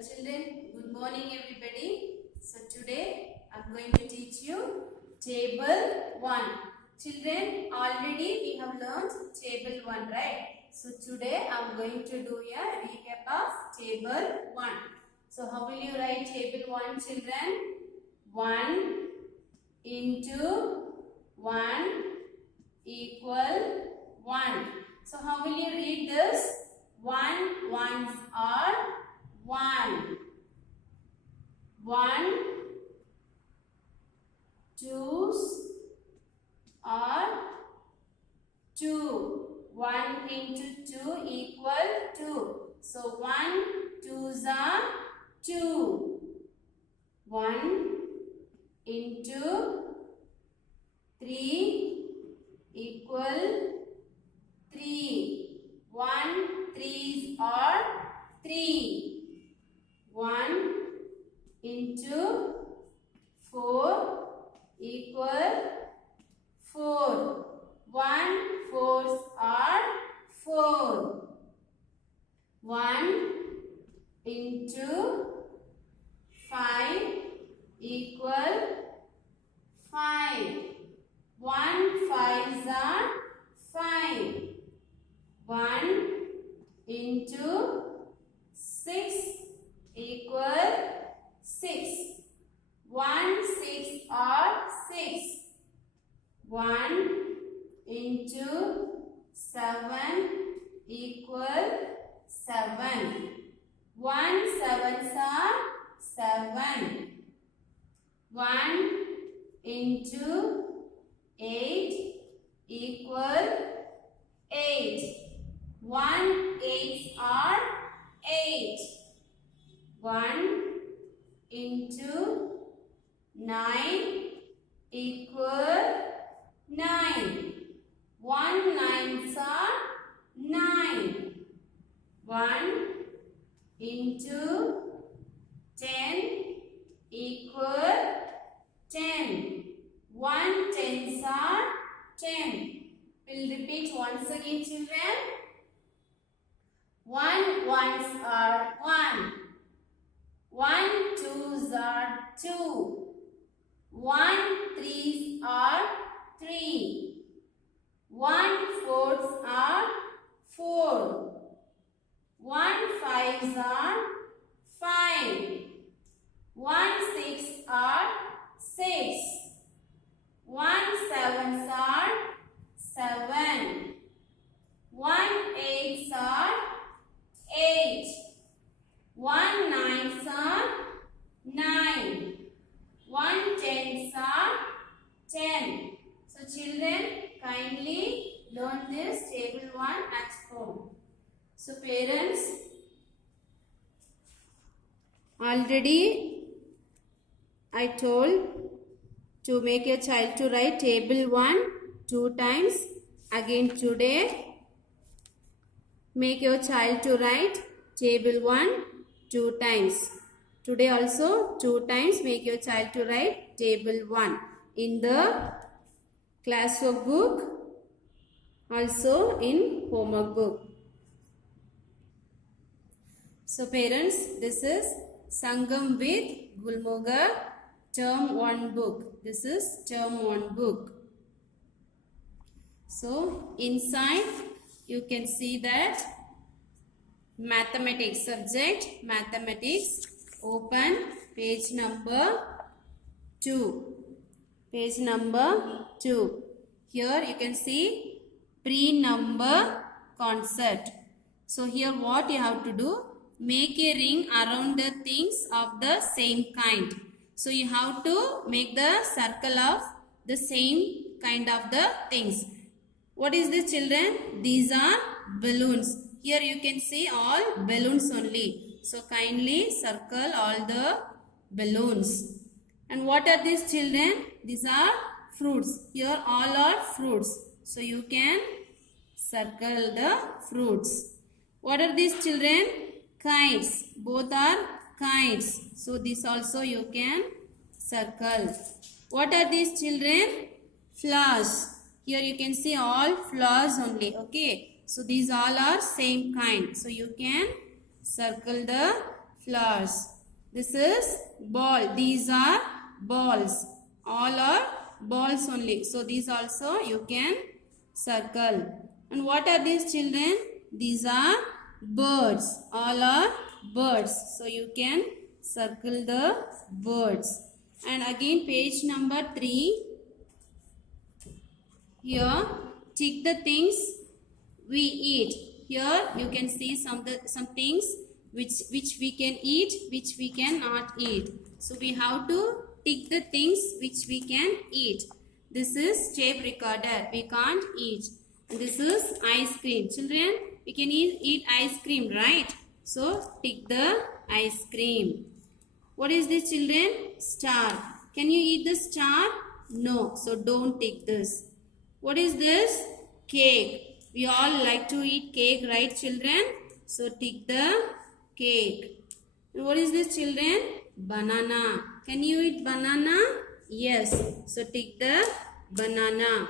Children, good morning everybody. So today I am going to teach you table 1. Children, already we have learned table 1, right? So today I am going to do a recap of table 1. So how will you write table 1, children? 1 into 1 equal 1. So how will you read this? 1 ones are 1. 1 twos are 2. 1 into 2 equal 2. So 1 twos are 2. 1 into 3 equal 3. 1 threes are 3. 1 into 4 equal 4. 1 fours are 4. 1 into 5 equal 5. 1 fives are 5. 1 into 6 equal 6. 1 6 are 6. 1 into 7 equal 7. 1 sevens are 7. 1 into 8 equal 8. 1 eights are 8. 1 into 9 equal 9. 1 nines are 9. 1 into 10 equal 10. 1 tens are 10. We'll repeat once again, children. 1 ones are 1. 1 twos are 2. 1 threes are 3. 1 fours are 4. 1 fives are 5. 1 6 are 6. 1 sevens are 7. 1 eights are 8. 1 nines are 9. 1 tens are 10. So children, kindly learn this table 1 at home. So parents, already I told to make your child to write table 1 2 times. Again today, make your child to write table 1 2 times. Today also 2 times make your child to write table 1 in the classwork book, also in homework book. So parents, this is Sangam with Gulmogar term 1 book. This is term 1 book. So inside you can see that mathematics subject, mathematics, open page number 2. Page number 2. Here you can see pre-number concept. So here what you have to do, make a ring around the things of the same kind. So you have to make the circle of the same kind of the things. What is this, children? These are balloons. Here you can see all balloons only. So kindly circle all the balloons. And what are these, children? These are fruits. Here all are fruits. So you can circle the fruits. What are these, children? Kites. Both are kites. So this also you can circle. What are these, children? Flowers. Here you can see all flowers only. Okay. So these all are same kind. So you can circle the flowers. This is ball. These are balls. All are balls only. So these also you can circle. And what are these children? These are birds. All are birds. So you can circle the birds. And again page number 3. Here tick the things we eat. Here you can see some things which we can eat, which we cannot eat. So we have to tick the things which we can eat. This is tape recorder. We can't eat. And this is ice cream. Children, we can eat ice cream, right? So tick the ice cream. What is this, children? Star. Can you eat the star? No. So don't tick this. What is this? Cake. We all like to eat cake, right, children? So tick the cake. And what is this, children? Banana. Can you eat banana? Yes. So tick the banana.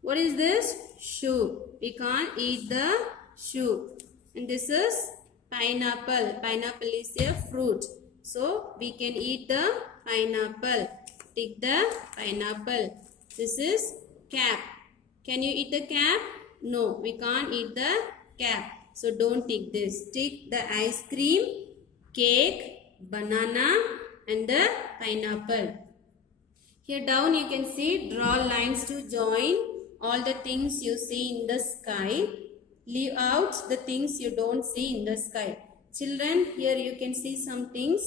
What is this? Shoe. We can't eat the shoe. And this is pineapple. Pineapple is a fruit. So we can eat the pineapple. Tick the pineapple. This is cap. Can you eat the cap? No, we can't eat the cap. So don't tick this. Tick the ice cream, cake, banana and the pineapple. Here down you can see draw lines to join all the things you see in the sky. Leave out the things you don't see in the sky. Children, here you can see some things.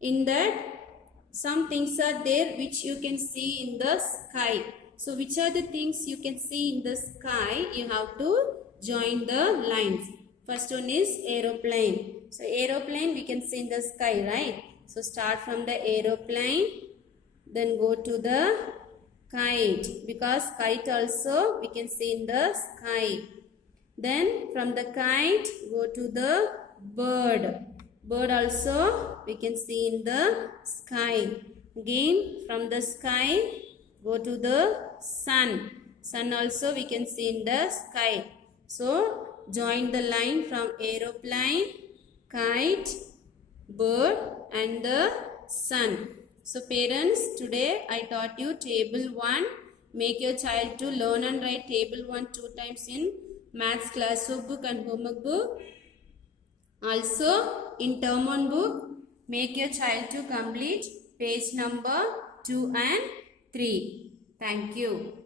In that, some things are there which you can see in the sky. So which are the things you can see in the sky? You have to join the lines. First one is aeroplane. So aeroplane we can see in the sky, right? So start from the aeroplane. Then go to the kite. Because kite also we can see in the sky. Then from the kite go to the bird. Bird also we can see in the sky. Again from the sky go to the sun. Sun also we can see in the sky. So join the line from aeroplane, kite, bird and the sun. So parents, today I taught you table 1. Make your child to learn and write table 1 2 times in maths class book and homework book. Also in term 1 book, make your child to complete page number 2 and 3. Thank you.